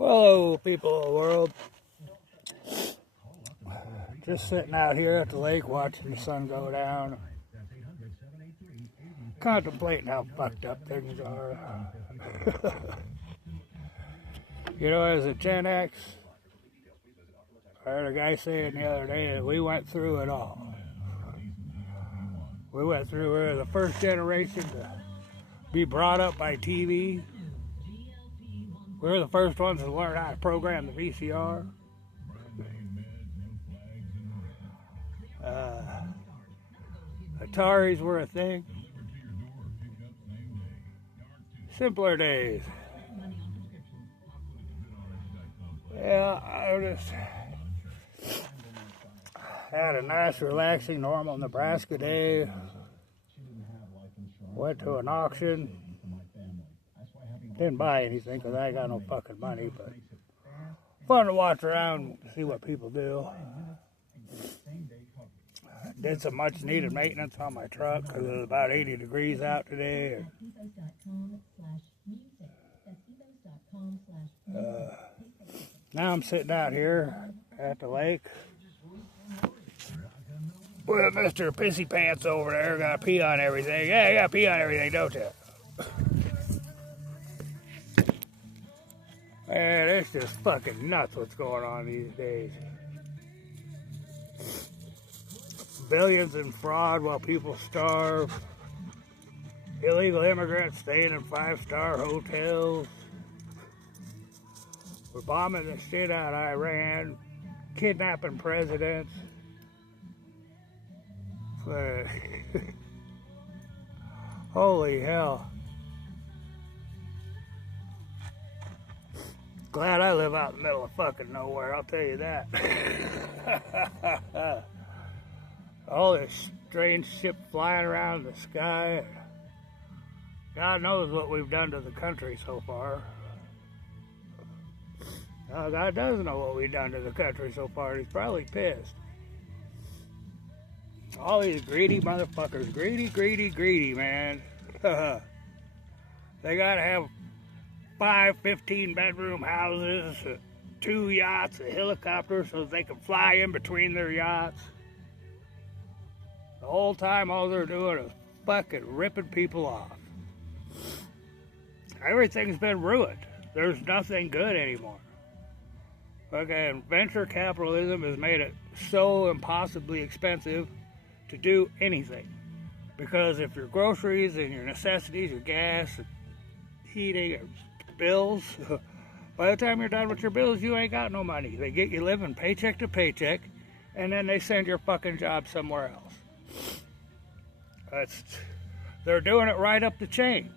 Hello, people of the world. Just sitting out here at the lake watching the sun go down. Contemplating how fucked up things are. You know, as a Gen X, I heard a guy saying the other day that we went through it all. We went through, we were the first generation to be brought up by TV. We were the first ones to learn how to program the VCR. Ataris were a thing. Simpler days. Yeah, I just had a nice, relaxing, normal Nebraska day. Went to an auction. Didn't buy anything because I ain't got no fucking money, but fun to watch around, see what people do. Did some much needed maintenance on my truck because it was about 80 degrees out today. Now I'm sitting out here at the lake with Mr. Pissy Pants over there. Got to pee on everything. Yeah, you got to pee on everything, don't you? Man, it's just fucking nuts what's going on these days. Billions in fraud while people starve. Illegal immigrants staying in 5-star hotels. We're bombing the shit out of Iran. Kidnapping presidents. Holy hell. Glad I live out in the middle of fucking nowhere, I'll tell you that. All this strange shit flying around the sky. God knows what we've done to the country so far. God does know what we've done to the country so far. He's probably pissed. All these greedy motherfuckers. Greedy, man. They gotta have 5 15-bedroom houses, 2 yachts, a helicopter so they can fly in between their yachts. The whole time all they're doing is fucking ripping people off. Everything's been ruined. There's nothing good anymore. Fucking venture capitalism has made it so impossibly expensive to do anything. Because if your groceries and your necessities, your gas, and heating, and bills, by the time you're done with your bills, you ain't got no money. They get you living paycheck to paycheck, and then they send your fucking job somewhere else. They're doing it right up the chain.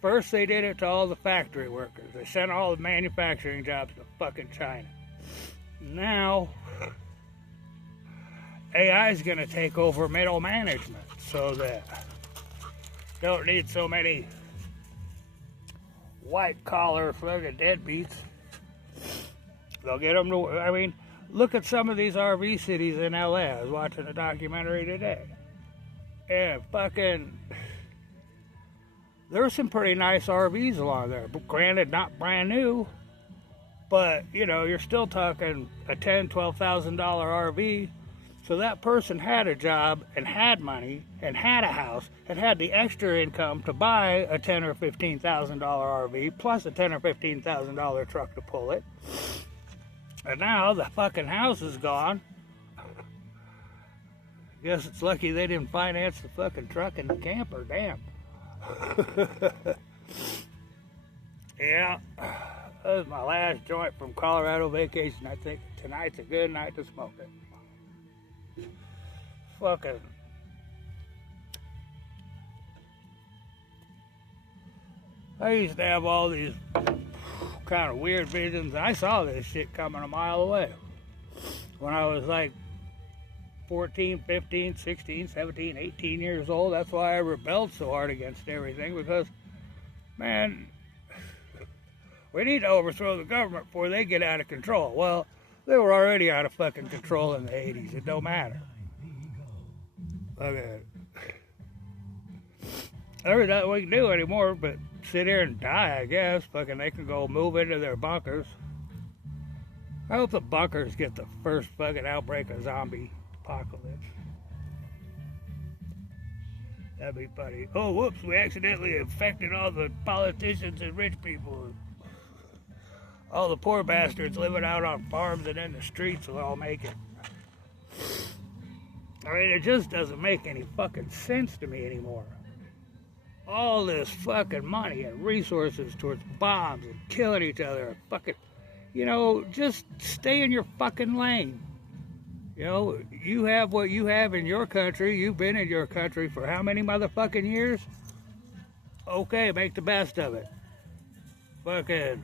First, they did it to all the factory workers. They sent all the manufacturing jobs to fucking China. Now, AI is going to take over middle management so that you don't need so many white-collar fucking deadbeats. They'll get them to, I mean, look at some of these RV cities in LA. I was watching a documentary today. And fucking, there's some pretty nice RVs along there. But granted, not brand new. But, you know, you're still talking a $10,000, $12,000 RV. So that person had a job and had money and had a house and had the extra income to buy a $10,000 or $15,000 RV plus a $10,000 or $15,000 truck to pull it. And now the fucking house is gone. Guess it's lucky they didn't finance the fucking truck and the camper, damn. Yeah, that was my last joint from Colorado vacation. I think tonight's a good night to smoke it. Fucking. I used to have all these kind of weird visions. I saw this shit coming a mile away. When I was like 14, 15, 16, 17, 18 years old. That's why I rebelled so hard against everything, because, man, we need to overthrow the government before they get out of control. Well, they were already out of fucking control in the 80s. It don't matter. Okay. There's nothing we can do anymore but sit here and die, I guess. Fucking they can go move into their bunkers. I hope the bunkers get the first fucking outbreak of zombie apocalypse. That'd be funny. Oh, whoops, we accidentally infected all the politicians and rich people. All the poor bastards living out on farms and in the streets will all make it. I mean, it just doesn't make any fucking sense to me anymore. All this fucking money and resources towards bombs and killing each other. Fucking, you know, just stay in your fucking lane. You know, you have what you have in your country. You've been in your country for how many motherfucking years? Okay, make the best of it. Fucking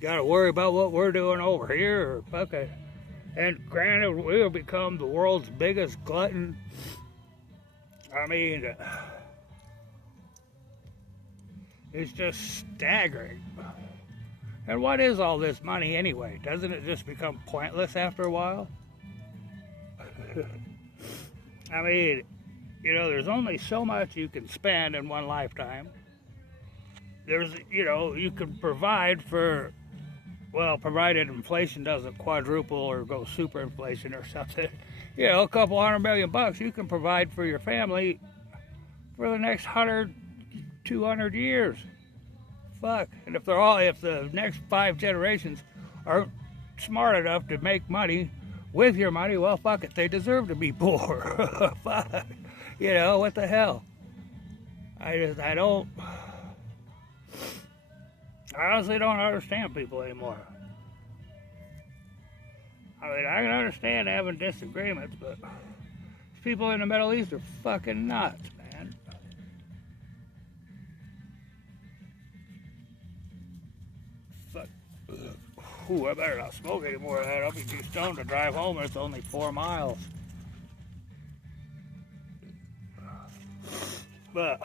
gotta worry about what we're doing over here, or fucking. And granted, we'll become the world's biggest glutton. I mean, it's just staggering. And what is all this money anyway? Doesn't it just become pointless after a while? I mean, you know, there's only so much you can spend in one lifetime. There's, you know, you can provide for, well, provided inflation doesn't quadruple or go super inflation or something, you know, a couple $100 million, you can provide for your family for the next 100, 200 years. Fuck. And if the next 5 generations aren't smart enough to make money with your money, well, fuck it, they deserve to be poor. Fuck. You know, what the hell? I honestly don't understand people anymore. I mean, I can understand having disagreements, but people in the Middle East are fucking nuts, man. Fuck. Ooh, I better not smoke any more of that. I'll be too stoned to drive home. It's only 4 miles. But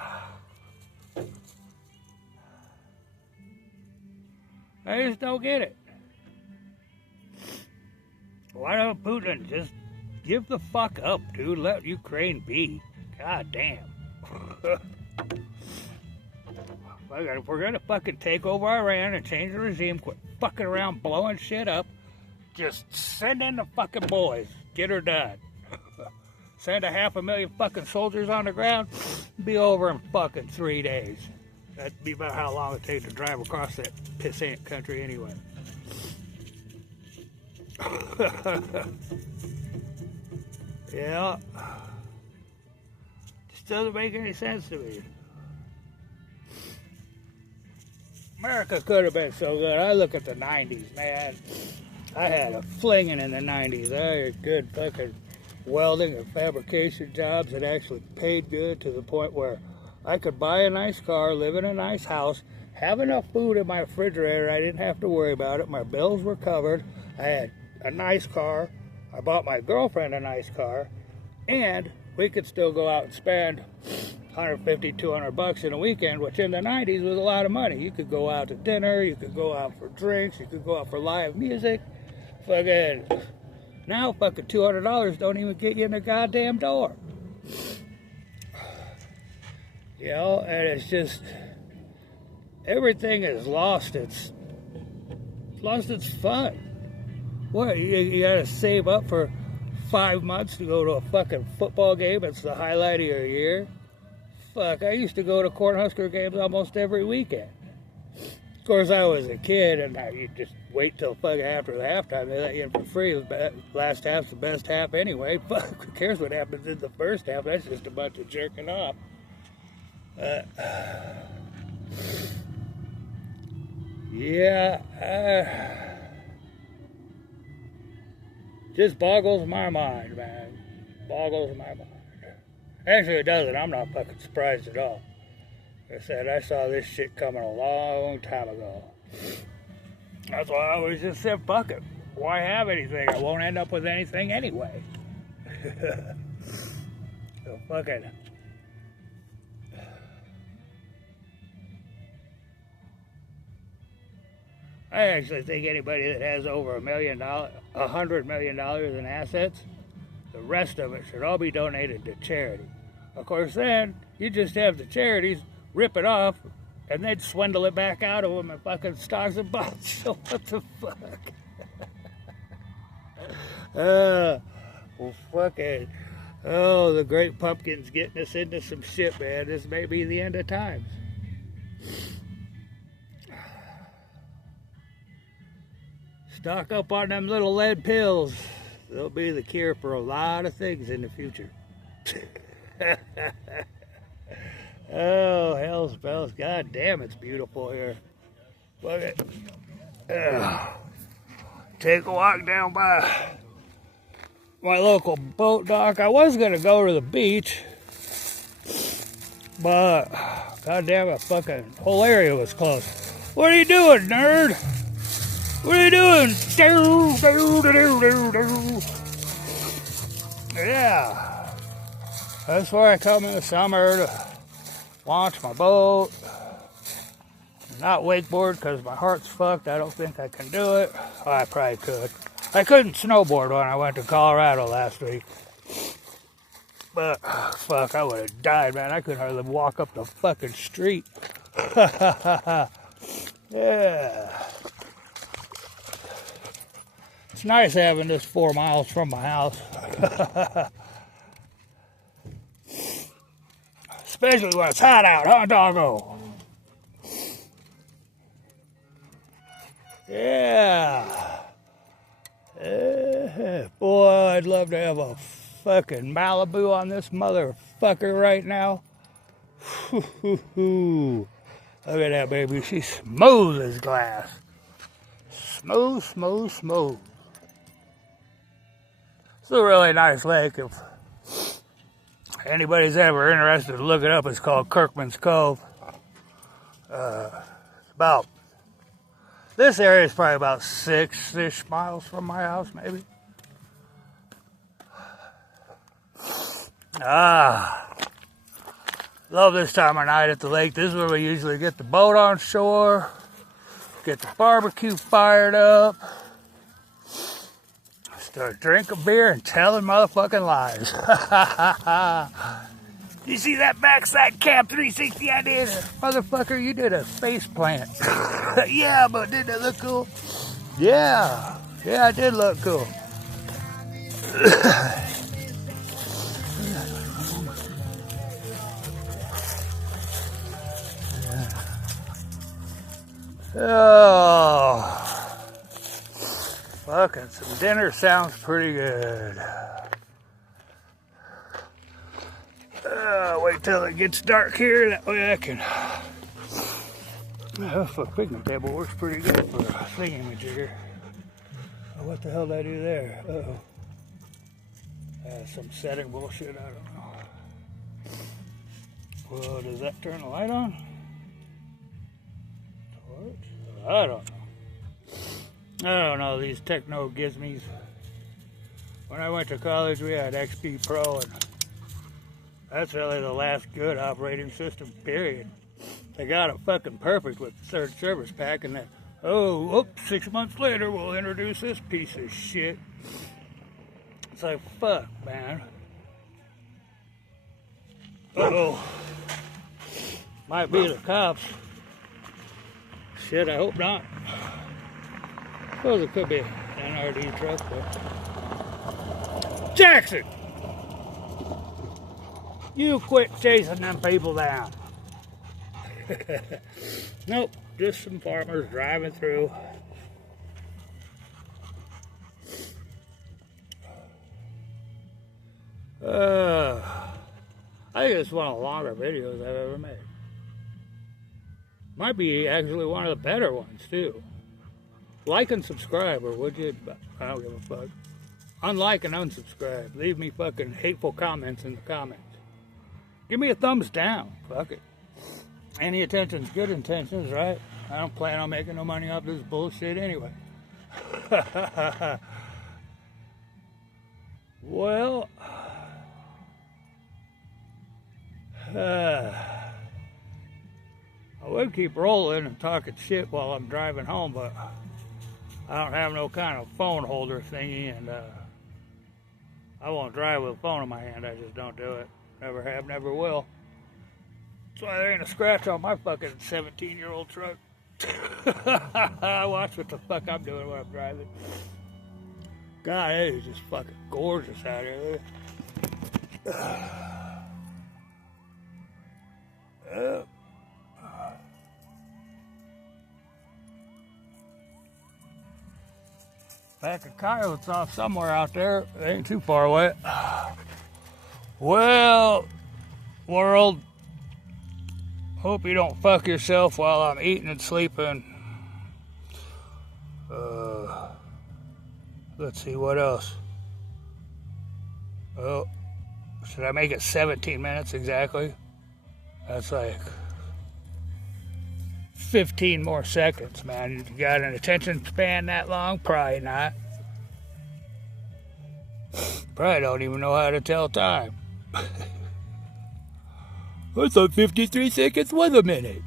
I just don't get it. Why don't Putin just give the fuck up, dude? Let Ukraine be. God damn. If we're gonna fucking take over Iran and change the regime, quit fucking around blowing shit up, just send in the fucking boys. Get her done. Send 500,000 fucking soldiers on the ground, be over in fucking 3 days. That'd be about how long it takes to drive across that pissant country anyway. Yeah. Just doesn't make any sense to me. America could have been so good. I look at the 90s, man. I had a flinging in the 90s. I had good fucking welding and fabrication jobs that actually paid good to the point where I could buy a nice car, live in a nice house, have enough food in my refrigerator. I didn't have to worry about it. My bills were covered. I had a nice car. I bought my girlfriend a nice car. And we could still go out and spend $150, $200 in a weekend, which in the 90s was a lot of money. You could go out to dinner. You could go out for drinks. You could go out for live music. Fucking now, fucking $200 don't even get you in the goddamn door. You know, and it's just everything has lost its fun. What, you gotta save up for 5 months to go to a fucking football game? It's the highlight of your year. Fuck, I used to go to Cornhusker games almost every weekend. Of course, I was a kid, and you just wait till fucking after the halftime. They let you in for free. The last half's the best half anyway. Fuck, who cares what happens in the first half? That's just a bunch of jerking off. Just boggles my mind, man. Boggles my mind. Actually, it doesn't. I'm not fucking surprised at all. Like I said, I saw this shit coming a long time ago. That's why I always just said, fuck it. Why have anything? I won't end up with anything anyway. So fucking. I actually think anybody that has over $100 million in assets, the rest of it should all be donated to charity. Of course, then you just have the charities rip it off, and they'd swindle it back out of them in fucking stocks and bonds. So what the fuck? Well, fucking, oh, the Great Pumpkin's getting us into some shit, man. This may be the end of times. Stock up on them little lead pills. They'll be the cure for a lot of things in the future. Oh, hell's bells. God damn, it's beautiful here. Look at it. Take a walk down by my local boat dock. I was going to go to the beach, but god damn it, fucking whole area was closed. What are you doing, nerd? What are you doing? Yeah. That's where I come in the summer to launch my boat. Not wakeboard because my heart's fucked. I don't think I can do it. Oh, I probably could. I couldn't snowboard when I went to Colorado last week. But, fuck, I would have died, man. I couldn't hardly walk up the fucking street. Yeah. It's nice having this 4 miles from my house. Especially when it's hot out, huh, doggo? Yeah. Boy, I'd love to have a fucking Malibu on this motherfucker right now. Look at that baby. She's smooth as glass. Smooth, smooth, smooth. It's a really nice lake. If anybody's ever interested to look it up, it's called Kirkman's Cove. About this area is probably about 6-ish miles from my house, maybe. Love this time of night at the lake. This is where we usually get the boat on shore, get the barbecue fired up, start drinking beer and telling motherfucking lies. You see that backside cam 360 I did? Motherfucker, you did a face plant. Yeah, but didn't it look cool? Yeah, I did look cool. Oh, fucking some dinner sounds pretty good. Wait till it gets dark here, that way I can. A picnic table works pretty good for a thingamajigger. Oh, what the hell did I do there? Uh-oh. Some setting bullshit, I don't know. Well, does that turn the light on? I don't know, these techno gizmies. When I went to college, we had XP Pro, and that's really the last good operating system, period. They got it fucking perfect with the third service pack, and then, 6 months later, we'll introduce this piece of shit. It's like, fuck, man. Uh-oh. Might be the cops. Shit, I hope not. Suppose it could be an NRD truck, but... Jackson! You quit chasing them people down. Nope, just some farmers driving through. I think it's one of the longer videos I've ever made. Might be actually one of the better ones, too. Like and subscribe, or would you? I don't give a fuck. Unlike and unsubscribe. Leave me fucking hateful comments in the comments. Give me a thumbs down. Fuck it. Any attention's good intentions, right? I don't plan on making no money off this bullshit anyway. Well... I would keep rolling and talking shit while I'm driving home, but I don't have no kind of phone holder thingy, and I won't drive with a phone in my hand. I just don't do it. Never have, never will. why there ain't a scratch on my fucking 17-year-old truck. I watch what the fuck I'm doing when I'm driving. God, it is just fucking gorgeous out here. Pack of coyotes off somewhere out there. They ain't too far away. Well, world, hope you don't fuck yourself while I'm eating and sleeping. Let's see, what else? Oh, should I make it 17 minutes exactly? That's like 15 more seconds, man. You got an attention span that long? Probably not. Probably don't even know how to tell time. I thought 53 seconds was a minute.